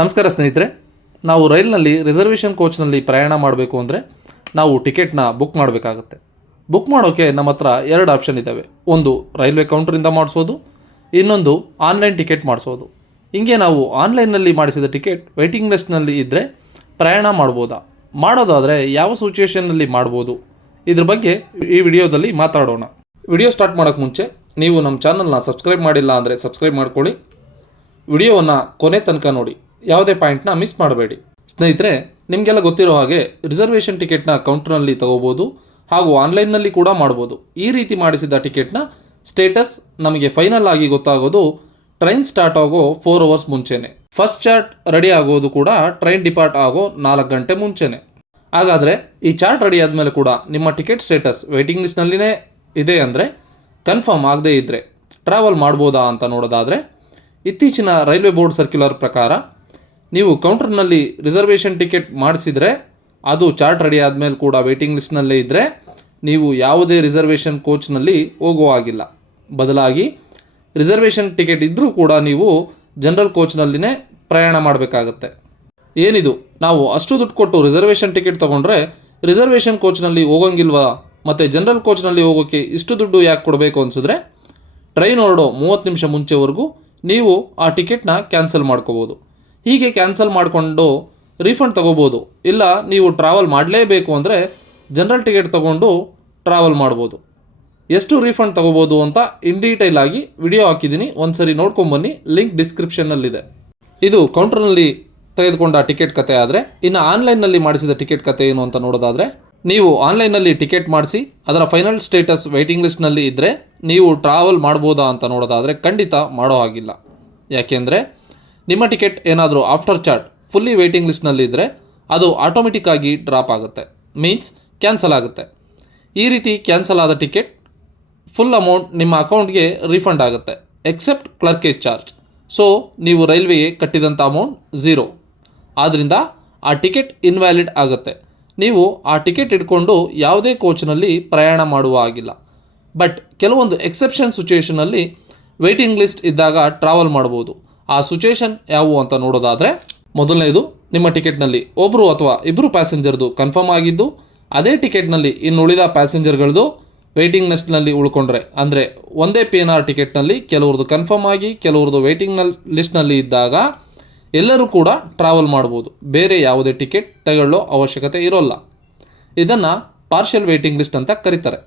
ನಮಸ್ಕಾರ ಸ್ನೇಹಿತರೆ, ನಾವು ರೈಲ್ನಲ್ಲಿ ರಿಸರ್ವೇಷನ್ ಕೋಚ್ನಲ್ಲಿ ಪ್ರಯಾಣ ಮಾಡಬೇಕು ಅಂದರೆ ನಾವು ಟಿಕೆಟ್ನ ಬುಕ್ ಮಾಡಬೇಕಾಗುತ್ತೆ. ಬುಕ್ ಮಾಡೋಕ್ಕೆ ನಮ್ಮ ಹತ್ರ ಎರಡು ಆಪ್ಷನ್ ಇದ್ದಾವೆ. ಒಂದು ರೈಲ್ವೆ ಕೌಂಟ್ರಿಂದ ಮಾಡಿಸೋದು, ಇನ್ನೊಂದು ಆನ್ಲೈನ್ ಟಿಕೆಟ್ ಮಾಡಿಸೋದು. ಹಿಂಗೆ ನಾವು ಆನ್ಲೈನ್ನಲ್ಲಿ ಮಾಡಿಸಿದ ಟಿಕೆಟ್ ವೆಯ್ಟಿಂಗ್ ಲಿಸ್ಟ್ನಲ್ಲಿ ಇದ್ದರೆ ಪ್ರಯಾಣ ಮಾಡ್ಬೋದಾ, ಮಾಡೋದಾದರೆ ಯಾವ ಸಿಚುವೇಷನ್ನಲ್ಲಿ ಮಾಡ್ಬೋದು, ಇದ್ರ ಬಗ್ಗೆ ಈ ವಿಡಿಯೋದಲ್ಲಿ ಮಾತಾಡೋಣ. ವಿಡಿಯೋ ಸ್ಟಾರ್ಟ್ ಮಾಡೋಕ್ಕೆ ಮುಂಚೆ ನೀವು ನಮ್ಮ ಚಾನಲ್ನ ಸಬ್ಸ್ಕ್ರೈಬ್ ಮಾಡಿಲ್ಲ ಅಂದರೆ ಸಬ್ಸ್ಕ್ರೈಬ್ ಮಾಡ್ಕೊಳ್ಳಿ. ವಿಡಿಯೋವನ್ನು ಕೊನೆ ತನಕ ನೋಡಿ, ಯಾವುದೇ ಪಾಯಿಂಟ್ನ ಮಿಸ್ ಮಾಡಬೇಡಿ. ಸ್ನೇಹಿತರೆ, ನಿಮಗೆಲ್ಲ ಗೊತ್ತಿರೋ ಹಾಗೆ ರಿಸರ್ವೇಷನ್ ಟಿಕೆಟ್ನ ಕೌಂಟರ್ನಲ್ಲಿ ತಗೋಬೋದು ಹಾಗೂ ಆನ್ಲೈನ್ನಲ್ಲಿ ಕೂಡ ಮಾಡ್ಬೋದು. ಈ ರೀತಿ ಮಾಡಿಸಿದ ಟಿಕೆಟ್ನ ಸ್ಟೇಟಸ್ ನಮಗೆ ಫೈನಲ್ ಆಗಿ ಗೊತ್ತಾಗೋದು ಟ್ರೈನ್ ಸ್ಟಾರ್ಟ್ ಆಗೋ 4 ಅವರ್ಸ್ ಮುಂಚೆನೆ. ಫಸ್ಟ್ ಚಾರ್ಟ್ ರೆಡಿ ಆಗೋದು ಕೂಡ ಟ್ರೈನ್ ಡಿಪಾರ್ಟ್ ಆಗೋ 4 ಗಂಟೆ ಮುಂಚೆನೆ. ಹಾಗಾದರೆ ಈ ಚಾರ್ಟ್ ರೆಡಿ ಆದಮೇಲೆ ಕೂಡ ನಿಮ್ಮ ಟಿಕೆಟ್ ಸ್ಟೇಟಸ್ ವೆಯ್ಟಿಂಗ್ ಲಿಸ್ಟ್ನಲ್ಲಿನೇ ಇದೆ ಅಂದರೆ, ಕನ್ಫರ್ಮ್ ಆಗದೇ ಇದ್ದರೆ ಟ್ರಾವೆಲ್ ಮಾಡ್ಬೋದಾ ಅಂತ ನೋಡೋದಾದರೆ, ಇತ್ತೀಚಿನ ರೈಲ್ವೆ ಬೋರ್ಡ್ ಸರ್ಕ್ಯುಲರ್ ಪ್ರಕಾರ ನೀವು ಕೌಂಟರ್ನಲ್ಲಿ ರಿಸರ್ವೇಷನ್ ಟಿಕೆಟ್ ಮಾಡಿಸಿದರೆ ಅದು ಚಾರ್ಟ್ ರೆಡಿ ಆದಮೇಲೆ ಕೂಡ ವೆಯ್ಟಿಂಗ್ ಲಿಸ್ಟ್ನಲ್ಲೇ ಇದ್ದರೆ ನೀವು ಯಾವುದೇ ರಿಸರ್ವೇಷನ್ ಕೋಚ್ನಲ್ಲಿ ಹೋಗೋ ಆಗಿಲ್ಲ. ಬದಲಾಗಿ ರಿಸರ್ವೇಷನ್ ಟಿಕೆಟ್ ಇದ್ದರೂ ಕೂಡ ನೀವು ಜನರಲ್ ಕೋಚ್ನಲ್ಲಿನೇ ಪ್ರಯಾಣ ಮಾಡಬೇಕಾಗತ್ತೆ. ಏನಿದು, ನಾವು ಅಷ್ಟು ದುಡ್ಡು ಕೊಟ್ಟು ರಿಸರ್ವೇಷನ್ ಟಿಕೆಟ್ ತೊಗೊಂಡ್ರೆ ರಿಸರ್ವೇಷನ್ ಕೋಚ್ನಲ್ಲಿ ಹೋಗೋಂಗಿಲ್ವಾ, ಮತ್ತು ಜನರಲ್ ಕೋಚ್ನಲ್ಲಿ ಹೋಗೋಕ್ಕೆ ಇಷ್ಟು ದುಡ್ಡು ಯಾಕೆ ಕೊಡಬೇಕು ಅನಿಸಿದ್ರೆ, ಟ್ರೈನ್ ಹೊರಡೋ 30 ನಿಮಿಷ ಮುಂಚೆವರೆಗೂ ನೀವು ಆ ಟಿಕೆಟ್ನ ಕ್ಯಾನ್ಸಲ್ ಮಾಡ್ಕೋಬೋದು. ಹೀಗೆ ಕ್ಯಾನ್ಸಲ್ ಮಾಡಿಕೊಂಡು ರೀಫಂಡ್ ತೊಗೋಬೋದು. ಇಲ್ಲ ನೀವು ಟ್ರಾವೆಲ್ ಮಾಡಲೇಬೇಕು ಅಂದರೆ ಜನರಲ್ ಟಿಕೆಟ್ ತೊಗೊಂಡು ಟ್ರಾವೆಲ್ ಮಾಡ್ಬೋದು. ಎಷ್ಟು ರೀಫಂಡ್ ತೊಗೋಬೋದು ಅಂತ ಇನ್ ಡೀಟೇಲ್ ಆಗಿ ವಿಡಿಯೋ ಹಾಕಿದ್ದೀನಿ, ಒಂದು ಸರಿ ನೋಡ್ಕೊಂಬನ್ನಿ, ಲಿಂಕ್ ಡಿಸ್ಕ್ರಿಪ್ಷನ್ನಲ್ಲಿದೆ. ಇದು ಕೌಂಟರ್ನಲ್ಲಿ ತೆಗೆದುಕೊಂಡ ಟಿಕೆಟ್ ಕತೆ ಆದರೆ, ಇನ್ನು ಆನ್ಲೈನ್ನಲ್ಲಿ ಮಾಡಿಸಿದ ಟಿಕೆಟ್ ಕತೆ ಏನು ಅಂತ ನೋಡೋದಾದರೆ, ನೀವು ಆನ್ಲೈನ್ನಲ್ಲಿ ಟಿಕೆಟ್ ಮಾಡಿಸಿ ಅದರ ಫೈನಲ್ ಸ್ಟೇಟಸ್ ವೆಯ್ಟಿಂಗ್ ಲಿಸ್ಟ್ನಲ್ಲಿ ಇದ್ದರೆ ನೀವು ಟ್ರಾವೆಲ್ ಮಾಡ್ಬೋದಾ ಅಂತ ನೋಡೋದಾದರೆ ಖಂಡಿತ ಮಾಡೋ ಹಾಗಿಲ್ಲ. ಯಾಕೆಂದರೆ ನಿಮ್ಮ ಟಿಕೆಟ್ ಏನಾದರೂ ಆಫ್ಟರ್ ಚಾರ್ಟ್ ಫುಲ್ಲಿ ವೆಯ್ಟಿಂಗ್ ಲಿಸ್ಟ್ನಲ್ಲಿ ಇದ್ದರೆ ಅದು ಆಟೋಮೆಟಿಕ್ಕಾಗಿ ಡ್ರಾಪ್ ಆಗುತ್ತೆ, ಮೀನ್ಸ್ ಕ್ಯಾನ್ಸಲ್ ಆಗುತ್ತೆ. ಈ ರೀತಿ ಕ್ಯಾನ್ಸಲ್ ಆದ ಟಿಕೆಟ್ ಫುಲ್ ಅಮೌಂಟ್ ನಿಮ್ಮ ಅಕೌಂಟ್ಗೆ ರೀಫಂಡ್ ಆಗುತ್ತೆ, ಎಕ್ಸೆಪ್ಟ್ ಕ್ಲರ್ಕೇಜ್ ಚಾರ್ಜ್. ಸೊ ನೀವು ರೈಲ್ವೆಗೆ ಕಟ್ಟಿದಂಥ ಅಮೌಂಟ್ 0. ಆದ್ದರಿಂದ ಆ ಟಿಕೆಟ್ ಇನ್ವ್ಯಾಲಿಡ್ ಆಗುತ್ತೆ. ನೀವು ಆ ಟಿಕೆಟ್ ಇಟ್ಕೊಂಡು ಯಾವುದೇ ಕೋಚ್ನಲ್ಲಿ ಪ್ರಯಾಣ ಮಾಡುವ ಆಗಿಲ್ಲ. ಬಟ್ ಕೆಲವೊಂದು ಎಕ್ಸೆಪ್ಷನ್ ಸಿಚುವೇಷನಲ್ಲಿ ವೆಯ್ಟಿಂಗ್ ಲಿಸ್ಟ್ ಇದ್ದಾಗ ಟ್ರಾವೆಲ್ ಮಾಡ್ಬೋದು. ಆ ಸಿಚುವೇಷನ್ ಯಾವುವು ಅಂತ ನೋಡೋದಾದರೆ, ಮೊದಲನೇದು, ನಿಮ್ಮ ಟಿಕೆಟ್ನಲ್ಲಿ ಒಬ್ಬರು ಅಥವಾ ಇಬ್ಬರು ಪ್ಯಾಸೆಂಜರ್ದು ಕನ್ಫರ್ಮ್ ಆಗಿದ್ದು ಅದೇ ಟಿಕೆಟ್ನಲ್ಲಿ ಇನ್ನು ಉಳಿದ ಪ್ಯಾಸೆಂಜರ್ಗಳದ್ದು ವೆಯ್ಟಿಂಗ್ ಲಿಸ್ಟ್ನಲ್ಲಿ ಉಳ್ಕೊಂಡ್ರೆ, ಅಂದರೆ ಒಂದೇ PNR ಟಿಕೆಟ್ನಲ್ಲಿ ಕೆಲವ್ರದ್ದು ಕನ್ಫರ್ಮ್ ಆಗಿ ಕೆಲವ್ರದ್ದು ವೆಯ್ಟಿಂಗ್ ಲಿಸ್ಟ್ನಲ್ಲಿ ಇದ್ದಾಗ ಎಲ್ಲರೂ ಕೂಡ ಟ್ರಾವೆಲ್ ಮಾಡ್ಬೋದು. ಬೇರೆ ಯಾವುದೇ ಟಿಕೆಟ್ ತಗೊಳ್ಳೋ ಅವಶ್ಯಕತೆ ಇರೋಲ್ಲ. ಇದನ್ನು ಪಾರ್ಷಿಯಲ್ ವೆಯ್ಟಿಂಗ್ ಲಿಸ್ಟ್ ಅಂತ ಕರೀತಾರೆ.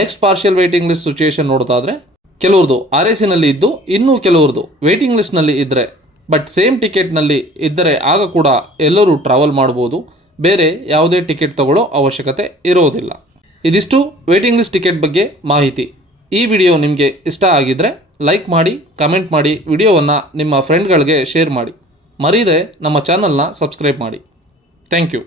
Next partial waiting list situation ನೋಡೋದಾದರೆ, ಕೆಲವ್ರದ್ದು RACನಲ್ಲಿ ಇದ್ದು ಇನ್ನೂ ಕೆಲವ್ರದ್ದು ವೆಯ್ಟಿಂಗ್ ಲಿಸ್ಟ್ನಲ್ಲಿ ಇದ್ದರೆ ಬಟ್ ಸೇಮ್ ಟಿಕೆಟ್ನಲ್ಲಿ ಇದ್ದರೆ ಆಗ ಕೂಡ ಎಲ್ಲರೂ ಟ್ರಾವೆಲ್ ಮಾಡ್ಬೋದು. ಬೇರೆ ಯಾವುದೇ ಟಿಕೆಟ್ ತಗೊಳ್ಳೋ ಅವಶ್ಯಕತೆ ಇರೋದಿಲ್ಲ. ಇದಿಷ್ಟು ವೆಯ್ಟಿಂಗ್ ಲಿಸ್ಟ್ ಟಿಕೆಟ್ ಬಗ್ಗೆ ಮಾಹಿತಿ. ಈ ವಿಡಿಯೋ ನಿಮಗೆ ಇಷ್ಟ ಆಗಿದ್ದರೆ ಲೈಕ್ ಮಾಡಿ, ಕಮೆಂಟ್ ಮಾಡಿ, ವಿಡಿಯೋವನ್ನು ನಿಮ್ಮ ಫ್ರೆಂಡ್ಗಳಿಗೆ ಶೇರ್ ಮಾಡಿ. ಮರೀದೆ ನಮ್ಮ ಚಾನಲ್ನ ಸಬ್ಸ್ಕ್ರೈಬ್ ಮಾಡಿ. Thank you.